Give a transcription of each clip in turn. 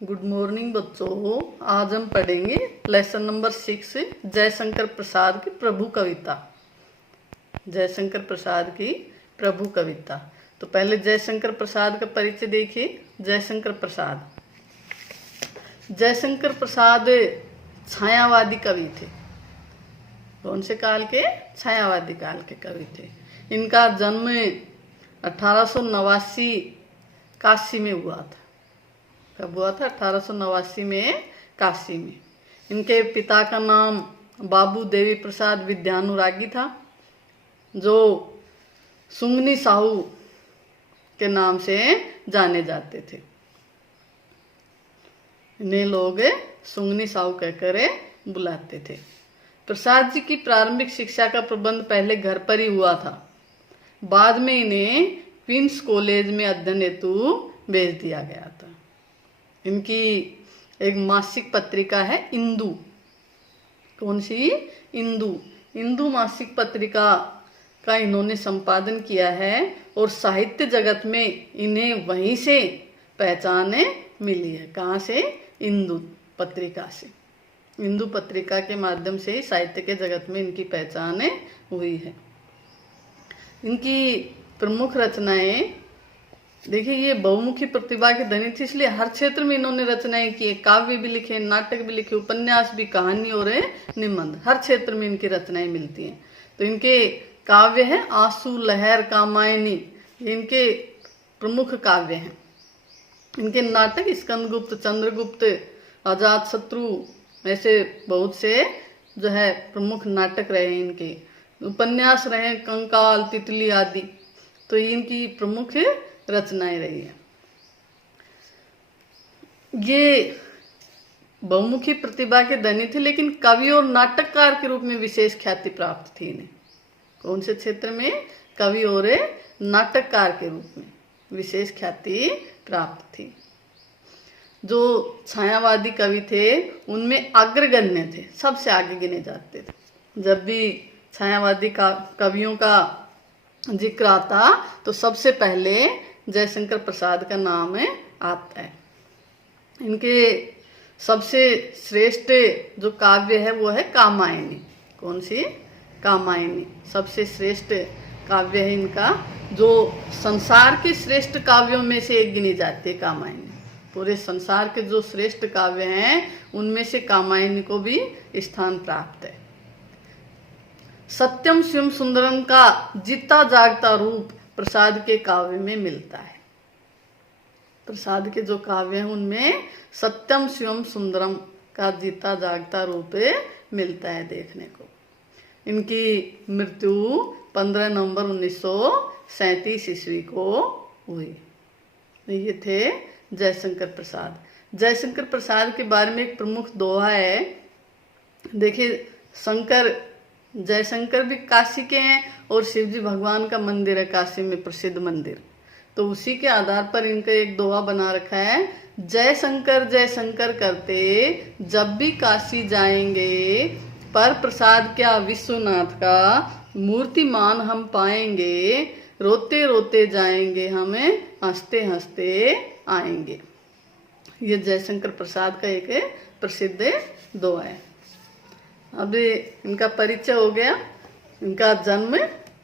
Good morning बच्चों। आज हम पढ़ेंगे लेसन नंबर 6 जयशंकर प्रसाद की प्रभु कविता। जयशंकर प्रसाद की प्रभु कविता। तो पहले जयशंकर प्रसाद का परिचय देखिए। जयशंकर प्रसाद छायावादी कवि थे। कौन से काल के? छायावादी काल के कवि थे। इनका जन्म 1889 काशी में हुआ था। कब हुआ था? 1889 में काशी में। इनके पिता का नाम बाबू देवी प्रसाद विद्यानुरागी था, जो सुंगनी साहू के नाम से जाने जाते थे। इन्हें लोग सुंगनी साहू कहकर बुलाते थे। प्रसाद जी की प्रारंभिक शिक्षा का प्रबंध पहले घर पर ही हुआ था। बाद में इन्हें क्वींस कॉलेज में अध्ययन हेतु भेज दिया गया था। इनकी एक मासिक पत्रिका है इंदू। कौन सी? इंदू मासिक पत्रिका का इन्होंने संपादन किया है और साहित्य जगत में इन्हें वहीं से पहचान मिली है। कहाँ से? इंदू पत्रिका से। इंदू पत्रिका के माध्यम से साहित्य के जगत में इनकी पहचान हुई है। इनकी प्रमुख रचनाएं देखिए, ये बहुमुखी प्रतिभा के धनी थी, इसलिए हर क्षेत्र में इन्होंने रचनाएं की। काव्य भी लिखे, नाटक भी लिखे, उपन्यास भी, कहानी और निबंध, हर क्षेत्र में इनकी रचनाएं मिलती हैं। तो इनके काव्य हैं आंसू, लहर, कामायनी, इनके प्रमुख काव्य हैं। इनके नाटक स्कंदगुप्त, चंद्रगुप्त, अजात शत्रु, ऐसे बहुत से जो है प्रमुख नाटक रहे। इनके उपन्यास रहे कंकाल, तितली आदि। तो इनकी प्रमुख रचनाएं रही है। ये बहुमुखी प्रतिभा के धनी थे, लेकिन कवि और नाटककार के रूप में विशेष ख्याति प्राप्त थी इन्हें। कौन से क्षेत्र में? कवि और नाटककार के रूप में विशेष ख्याति प्राप्त थी। जो छायावादी कवि थे उनमें अग्रगण्य थे, सबसे आगे गिने जाते थे। जब भी छायावादी कवियों का जिक्र आता तो सबसे पहले जयशंकर प्रसाद का नाम आता है। इनके सबसे श्रेष्ठ जो काव्य है वो है कामायनी। कौन सी? कामायनी सबसे श्रेष्ठ काव्य है इनका, जो संसार के श्रेष्ठ काव्यों में से एक गिनी जाती है कामायनी। पूरे संसार के जो श्रेष्ठ काव्य हैं उनमें से कामायनी को भी स्थान प्राप्त है। सत्यम शिवम सुंदरम का जीता जागता रूप प्रसाद के काव्य में मिलता है। प्रसाद के जो काव्य हैं उनमें सत्यम शिवम सुंदरम का जीता जागता रूप मिलता है देखने को। इनकी मृत्यु 15 नवंबर 1937 ईस्वी को हुई। ये थे जयशंकर प्रसाद। जयशंकर प्रसाद के बारे में एक प्रमुख दोहा है। देखिए, जयशंकर भी काशी के हैं और शिवजी भगवान का मंदिर है काशी में, प्रसिद्ध मंदिर। तो उसी के आधार पर इनका एक दोहा बना रखा है, जय शंकर करते जब भी काशी जाएंगे, पर प्रसाद क्या विश्वनाथ का मूर्तिमान हम पाएंगे, रोते रोते जाएंगे हमें, हंसते हंसते आएंगे। ये जयशंकर प्रसाद का एक प्रसिद्ध दोहा है। अब इनका परिचय हो गया। इनका जन्म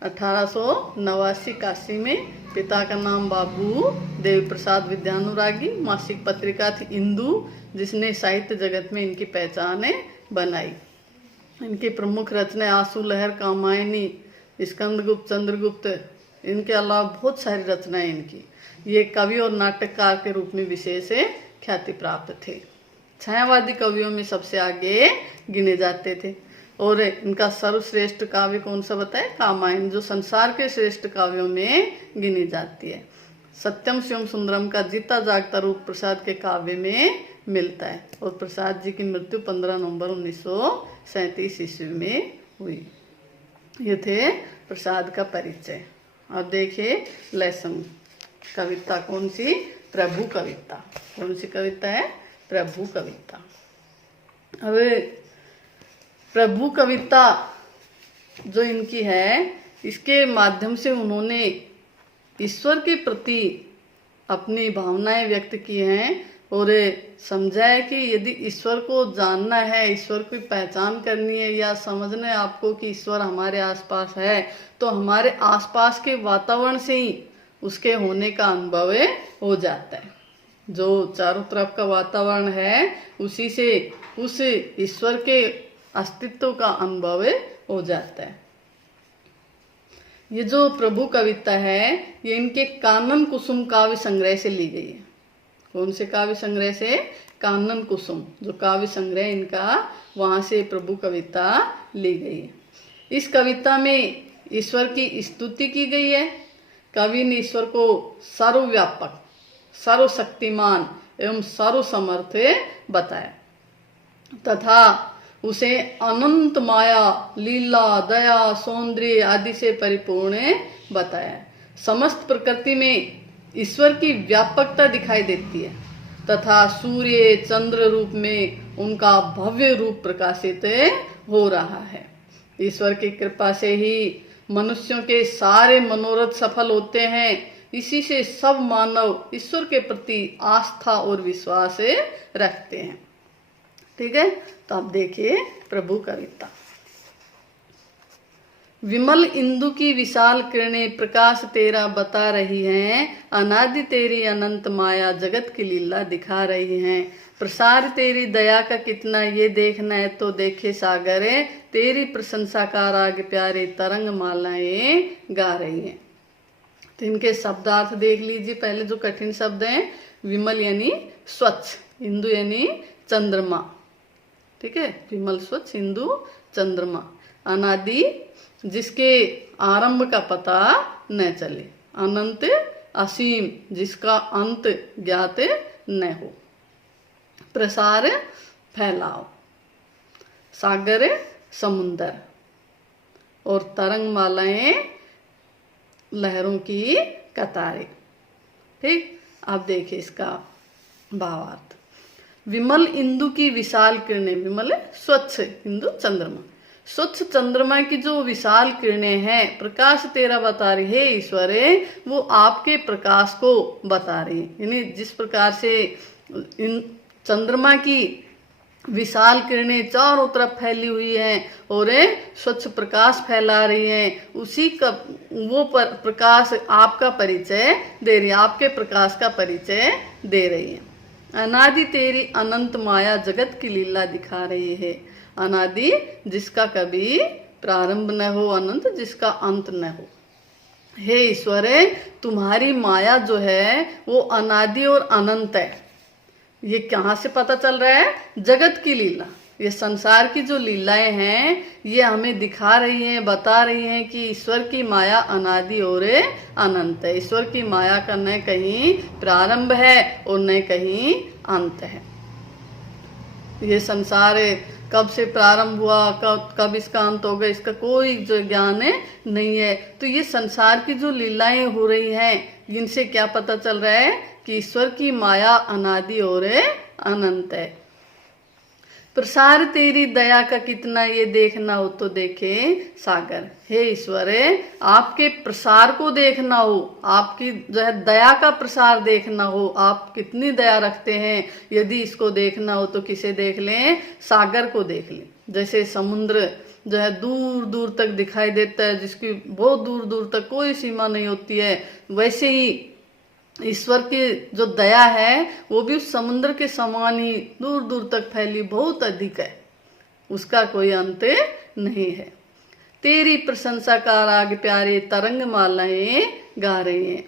1889 काशी में। पिता का नाम बाबू देवी प्रसाद विद्यानुरागी। मासिक पत्रिका थी इंदू, जिसने साहित्य जगत में इनकी पहचान बनाई। इनकी प्रमुख रचनाएं आंसू, लहर, कामायनी, स्कंदगुप्त, चंद्रगुप्त, इनके अलावा बहुत सारी रचनाएं इनकी। ये कवि और नाटककार के रूप में विशेष ख्याति प्राप्त थे। छायावादी कवियों में सबसे आगे गिने जाते थे। और इनका सर्वश्रेष्ठ काव्य कौन सा बताए? कामायनी, जो संसार के श्रेष्ठ काव्यों में गिनी जाती है। सत्यम शिवम सुंदरम का जीता जागता रूप प्रसाद के काव्य में मिलता है। और प्रसाद जी की मृत्यु 15 नवंबर 1937 ईस्वी में हुई। ये थे प्रसाद का परिचय। अब देखिए लेसन कविता कौन सी? प्रभु कविता। कौन सी कविता है? प्रभु कविता। अब प्रभु कविता जो इनकी है, इसके माध्यम से उन्होंने ईश्वर के प्रति अपनी भावनाएं व्यक्त की हैं और समझा है कि यदि ईश्वर को जानना है, ईश्वर की पहचान करनी है या समझना है आपको कि ईश्वर हमारे आसपास है, तो हमारे आसपास के वातावरण से ही उसके होने का अनुभव हो जाता है। जो चारों तरफ का वातावरण है उसी से उस ईश्वर के अस्तित्व का अनुभव हो जाता है। ये जो प्रभु कविता है ये इनके कानन कुसुम काव्य संग्रह से ली गई है। कौन से काव्य संग्रह से? कानन कुसुम जो काव्य संग्रह इनका, वहां से प्रभु कविता ली गई है। इस कविता में ईश्वर की स्तुति की गई है। कवि ने ईश्वर को सर्वव्यापक, सर्वशक्तिमान एवं सर्वसमर्थ बताया तथा उसे अनंत माया, लीला, दया, सौंदर्य आदि से परिपूर्ण बताया। समस्त प्रकृति में ईश्वर की व्यापकता दिखाई देती है तथा सूर्य चंद्र रूप में उनका भव्य रूप प्रकाशित हो रहा है। ईश्वर की कृपा से ही मनुष्यों के सारे मनोरथ सफल होते हैं। इसी से सब मानव ईश्वर के प्रति आस्था और विश्वास रखते हैं। ठीक है, तो आप देखिए प्रभु कविता। विमल इंदु की विशाल किरणें प्रकाश तेरा बता रही हैं, अनादि तेरी अनंत माया जगत की लीला दिखा रही हैं। प्रसार तेरी दया का कितना ये देखना है तो देखे सागर, तेरी प्रशंसा का राग प्यारे तरंग मालाएं गा रही हैं। तो इनके शब्दार्थ देख लीजिए। पहले जो कठिन शब्द हैं, विमल यानी स्वच्छ, इंदु यानी चंद्रमा। ठीक है, विमल स्वच्छ इंदु चंद्रमा। अनादि जिसके आरंभ का पता न चले, अनंत असीम जिसका अंत ज्ञात न हो। प्रसार फैलाव, सागर समुंदर, और तरंग मालाएं लहरों की कतारें। ठीक, आप देखिए इसका भावार्थ। विमल इंदु की विशाल किरणें, विमल स्वच्छ इंदु चंद्रमा, स्वच्छ चंद्रमा की जो विशाल किरणें हैं प्रकाश तेरा बता रही है ईश्वर, वो आपके प्रकाश को बता रही है। यानी जिस प्रकार से इन चंद्रमा की विशाल किरणें चारों तरफ फैली हुई हैं और स्वच्छ प्रकाश फैला रही हैं, उसी का वो प्रकाश आपका परिचय दे रही है, आपके प्रकाश का परिचय दे रही है। अनादि तेरी अनंत माया जगत की लीला दिखा रही है। अनादि जिसका कभी प्रारंभ न हो, अनंत जिसका अंत न हो। हे ईश्वर, तुम्हारी माया जो है वो अनादि और अनंत है। ये कहाँ से पता चल रहा है? जगत की लीला, ये संसार की जो लीलाएं हैं ये हमें दिखा रही हैं, बता रही हैं कि ईश्वर की माया अनादि और अनंत है। ईश्वर की माया का न कहीं प्रारंभ है और न कहीं अंत है। ये संसार कब से प्रारंभ हुआ, कब इसका अंत होगा, इसका कोई जो ज्ञान नहीं है। तो ये संसार की जो लीलाएं हो रही हैं इनसे क्या पता चल रहा है कि ईश्वर की माया अनादि और अनंत है। प्रसार तेरी दया का कितना ये देखना हो तो देखे सागर। हे ईश्वर, आपके प्रसार को देखना हो, आपकी जो है दया का प्रसार देखना हो, आप कितनी दया रखते हैं, यदि इसको देखना हो तो किसे देख लें? सागर को देख लें। जैसे समुद्र जो है दूर दूर तक दिखाई देता है, जिसकी बहुत दूर दूर तक कोई सीमा नहीं होती है, वैसे ही ईश्वर की जो दया है वो भी उस समुद्र के समान ही दूर दूर तक फैली, बहुत अधिक है, उसका कोई अंत नहीं है। तेरी प्रशंसा का राग प्यारे तरंग मालाएं गा रही हैं।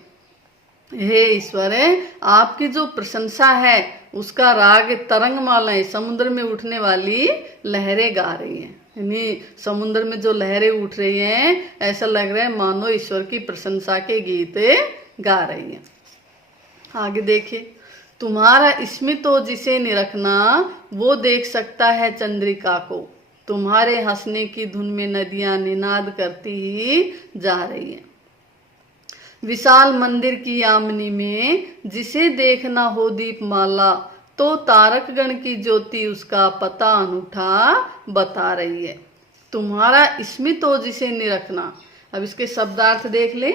हे ईश्वर, आपकी जो प्रशंसा है उसका राग तरंग मालाएं, समुद्र में उठने वाली लहरें गा रही हैं। यानी समुद्र में जो लहरें उठ रही हैं ऐसा लग रहा है मानो ईश्वर की प्रशंसा के गीत गा रही हैं। आगे देखिए, तुम्हारा स्मित हो जिसे निरखना वो देख सकता है चंद्रिका को, तुम्हारे हंसने की धुन में नदियां निनाद करती ही जा रही हैं। विशाल मंदिर की यामिनी में जिसे देखना हो दीपमाला, तो तारक गण की ज्योति उसका पता अनूठा बता रही है। तुम्हारा स्मित हो जिसे निरखना, अब इसके शब्दार्थ देख ले।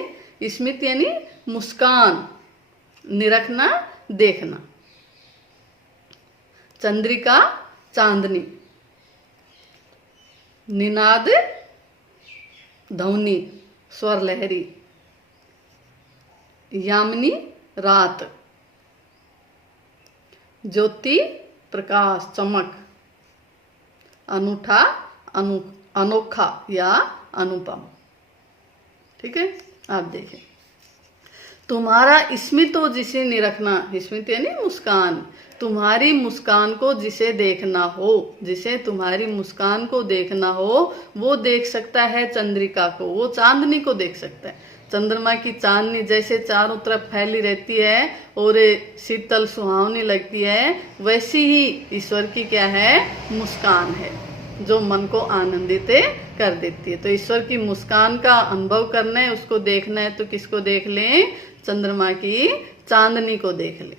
स्मित यानी मुस्कान, निरखना देखना। चंद्रिका चांदनी, निनाद ध्वनि स्वर लहरी, यामिनी रात, ज्योति प्रकाश चमक, अनूठा अनोखा या अनुपम। ठीक है, आप देखें। तुम्हारा स्मित हो जिसे निरखना, स्मित यानी मुस्कान, तुम्हारी मुस्कान को जिसे देखना हो, जिसे तुम्हारी मुस्कान को देखना हो वो देख सकता है चंद्रिका को, वो चांदनी को देख सकता है। चंद्रमा की चांदनी जैसे चारों तरफ फैली रहती है और शीतल सुहावनी लगती है, वैसी ही ईश्वर की क्या है, मुस्कान है जो मन को आनंदित कर देती है। तो ईश्वर की मुस्कान का अनुभव करना है, उसको देखना है तो किसको देख लें, चंद्रमा की चांदनी को देख लें।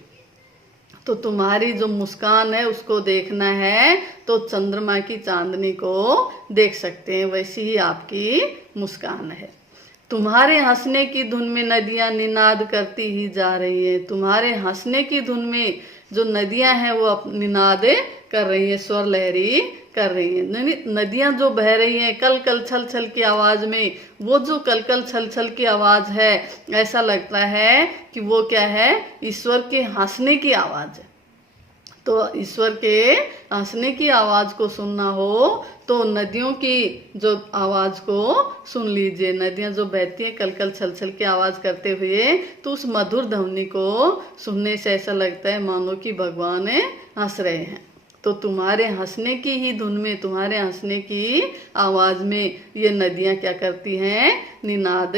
तो तुम्हारी जो मुस्कान है उसको देखना है तो चंद्रमा की चांदनी को देख सकते हैं, वैसी ही आपकी मुस्कान है। तुम्हारे हंसने की धुन में नदियां निनाद करती ही जा रही है, तुम्हारे हंसने की धुन में जो नदियां हैं वो निनाद कर रही है, स्वर लहरी कर रही है। नदियां जो बह रही हैं कल कल छल छल की आवाज में, वो जो कल कल छल छल की आवाज है, ऐसा लगता है कि वो क्या है, ईश्वर के हंसने की आवाज है। तो ईश्वर के हंसने की आवाज को सुनना हो तो नदियों की जो आवाज को सुन लीजिए। नदियां जो बहती हैं कल कल छल छल की आवाज करते हुए, तो उस मधुर ध्वनि को सुनने से ऐसा लगता है मानो कि भगवान हंस रहे हैं। तो तुम्हारे हंसने की ही धुन में, तुम्हारे हंसने की आवाज में ये नदियां क्या करती हैं, निनाद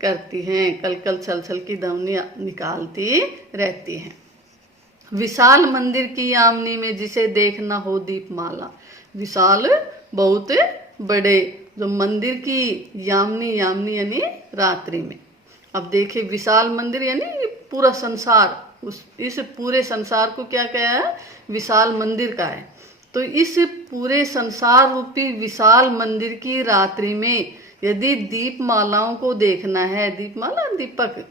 करती हैं, कल कल छल छल की ध्वनि निकालती रहती हैं। विशाल मंदिर की यामिनी में जिसे देखना हो दीपमाला, विशाल बहुत बड़े जो मंदिर की यामिनी, यामिनी यानी रात्रि में। अब देखिए विशाल मंदिर यानी पूरा संसार, इस पूरे संसार को क्या कहा है, विशाल मंदिर का है। तो इस पूरे संसार रूपी विशाल मंदिर की रात्रि में यदि दीपमालाओं को देखना है, दीपमाला दीपक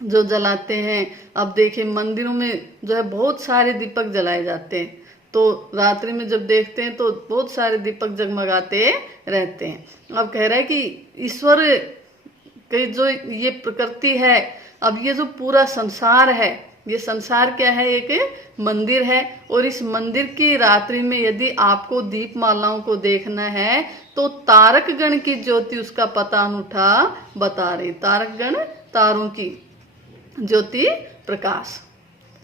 जो जलाते हैं, अब देखिए मंदिरों में जो है बहुत सारे दीपक जलाए जाते हैं, तो रात्रि में जब देखते हैं तो बहुत सारे दीपक जगमगाते रहते हैं। अब कह रहा है कि ईश्वर की जो ये प्रकृति है, अब ये जो पूरा संसार है, ये संसार क्या है, एक मंदिर है, और इस मंदिर की रात्रि में यदि आपको दीपमालाओं को देखना है तो तारक गण की ज्योति उसका पता अनूठा बता रही, तारक गण तारों की ज्योति प्रकाश।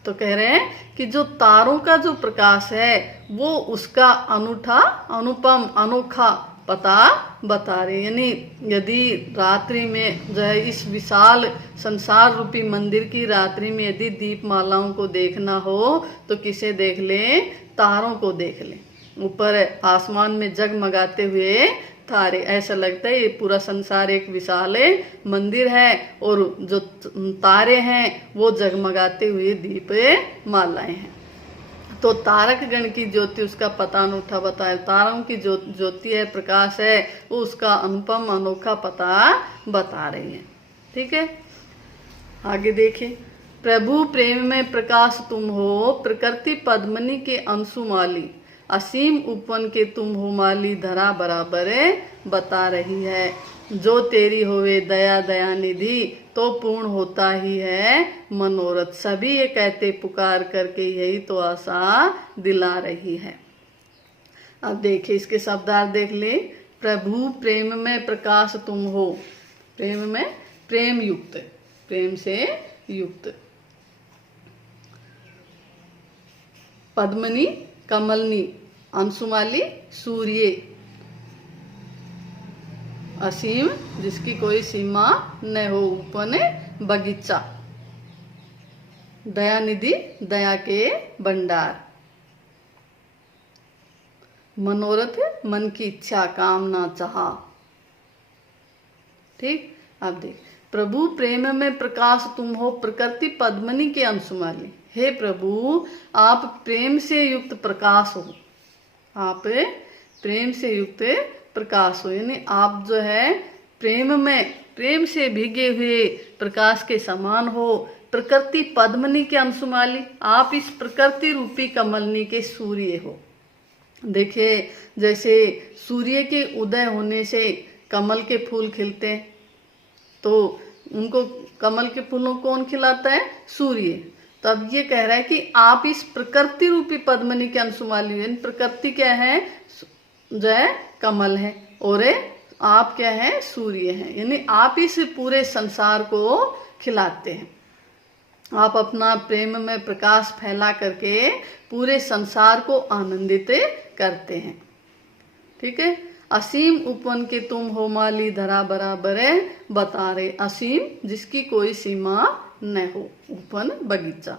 तो कह रहे हैं कि जो तारों का जो प्रकाश है वो उसका अनूठा अनुपम अनोखा पता बता रहे। यानी यदि रात्रि में जो है इस विशाल संसार रूपी मंदिर की रात्रि में यदि दीपमालाओं को देखना हो तो किसे देख लें, तारों को देख लें। ऊपर आसमान में जगमगाते हुए तारे, ऐसा लगता है ये पूरा संसार एक विशाल मंदिर है और जो तारे हैं वो जगमगाते हुए दीप मालाएं हैं। तो तारक गण की ज्योति उसका पता अनूठा बताए, तारों की ज्योति है, प्रकाश है, वो उसका अनुपम अनोखा पता बता रही है। ठीक है, आगे देखिए। प्रभु प्रेम में प्रकाश तुम हो, प्रकृति पद्मनी के अंशुमाली, असीम उपवन के तुम हो माली, धरा बराबर बता रही है। जो तेरी होवे दया दया निधि, तो पूर्ण होता ही है मनोरथ। सभी ये कहते पुकार करके, यही तो आशा दिला रही है। अब देखिए इसके शब्दार्थ देख ले। प्रभु प्रेम में प्रकाश तुम हो, प्रेम में प्रेम युक्त, प्रेम से युक्त। पद्मनी कमलनी, अंशुमाली सूर्य, असीम जिसकी कोई सीमा न हो, उपवन बगीचा, दयानिधि दया के भंडार, मनोरथ मन की इच्छा कामना चाहा। ठीक, अब देख। प्रभु प्रेम में प्रकाश तुम हो, प्रकृति पद्मनी के अंशुमाली। हे प्रभु आप प्रेम से युक्त प्रकाश हो, आप प्रेम से युक्त प्रकाश हो, यानी आप जो है प्रेम में प्रेम से भीगे हुए प्रकाश के समान हो। प्रकृति पद्मनी के अंशुमाली, आप इस प्रकृति रूपी कमलनी के सूर्य हो। देखिए जैसे सूर्य के उदय होने से कमल के फूल खिलते हैं, तो उनको कमल के फूलों को कौन खिलाता है? सूर्य। तो अब ये कह रहा है कि आप इस प्रकृति रूपी पद्मनी के अंशुमाली, प्रकृति क्या है? जो है कमल है, और आप क्या है? सूर्य हैं। यानी आप इस पूरे संसार को खिलाते हैं। आप अपना प्रेम में प्रकाश फैला करके पूरे संसार को आनंदित करते हैं। ठीक है। असीम उपवन के तुम हो माली, धरा बराबर बता रहे। असीम जिसकी कोई सीमा न हो, उपवन बगीचा।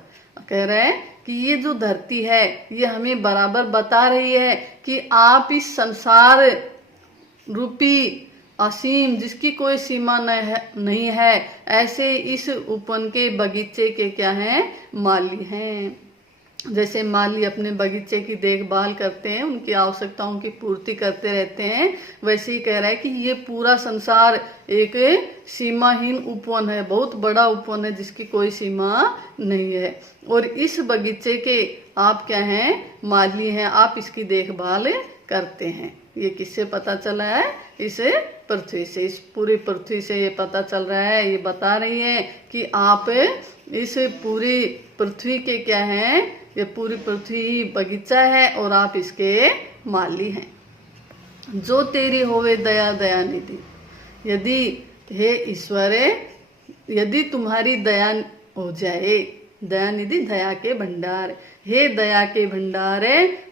कह रहे हैं कि ये जो धरती है ये हमें बराबर बता रही है कि आप इस संसार रूपी असीम जिसकी कोई सीमा नहीं है, ऐसे इस उपवन के बगीचे के क्या हैं? माली हैं। जैसे माली अपने बगीचे की देखभाल करते हैं, उनकी आवश्यकताओं की पूर्ति करते रहते हैं, वैसे ही कह रहा है कि ये पूरा संसार एक सीमाहीन उपवन है, बहुत बड़ा उपवन है जिसकी कोई सीमा नहीं है। और इस बगीचे के आप क्या हैं? माली हैं, आप इसकी देखभाल करते हैं। ये किससे पता चला है? इस पृथ्वी से, इस पूरी पृथ्वी से ये पता चल रहा है। ये बता रही है कि आप इस पूरी पृथ्वी के क्या हैं? ये पूरी पृथ्वी बगीचा है और आप इसके माली हैं। जो तेरी होवे दया दया निधि, यदि हे ईश्वर यदि तुम्हारी दया हो जाए, दया निधि दया के भंडार, हे दया के भंडार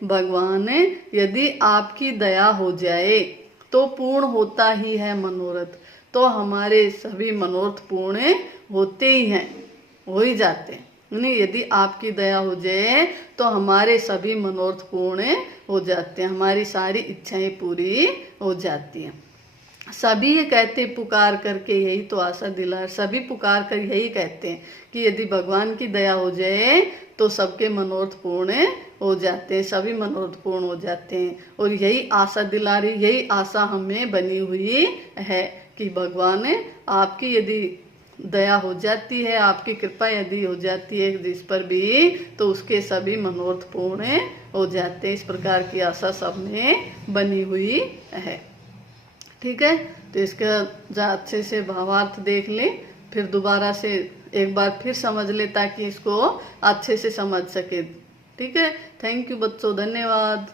भगवान, यदि आपकी दया हो जाए तो पूर्ण होता ही है मनोरथ। तो हमारे सभी मनोरथ पूर्ण होते ही हैं, हो ही जाते हैं। नहीं, यदि आपकी दया हो जाए तो हमारे सभी मनोरथ पूर्ण हो जाते हैं, हमारी सारी इच्छाएं पूरी हो जाती हैं। सभी ये कहते पुकार करके, यही तो आशा दिला, सभी पुकार कर यही कहते हैं कि यदि भगवान की दया हो जाए तो सबके मनोरथ पूर्ण हो जाते हैं, सभी मनोरथ पूर्ण हो जाते हैं। और यही आशा दिला रही, यही आशा हमें बनी हुई है कि भगवान आपकी यदि दया हो जाती है, आपकी कृपा यदि हो जाती है जिस पर भी, तो उसके सभी मनोरथ पूर्ण हो जाते हैं। इस प्रकार की आशा सब में बनी हुई है। ठीक है। तो इसका अच्छे से भावार्थ देख ले, फिर दोबारा से एक बार फिर समझ ले ताकि इसको अच्छे से समझ सके। ठीक है। थैंक यू बच्चों, धन्यवाद।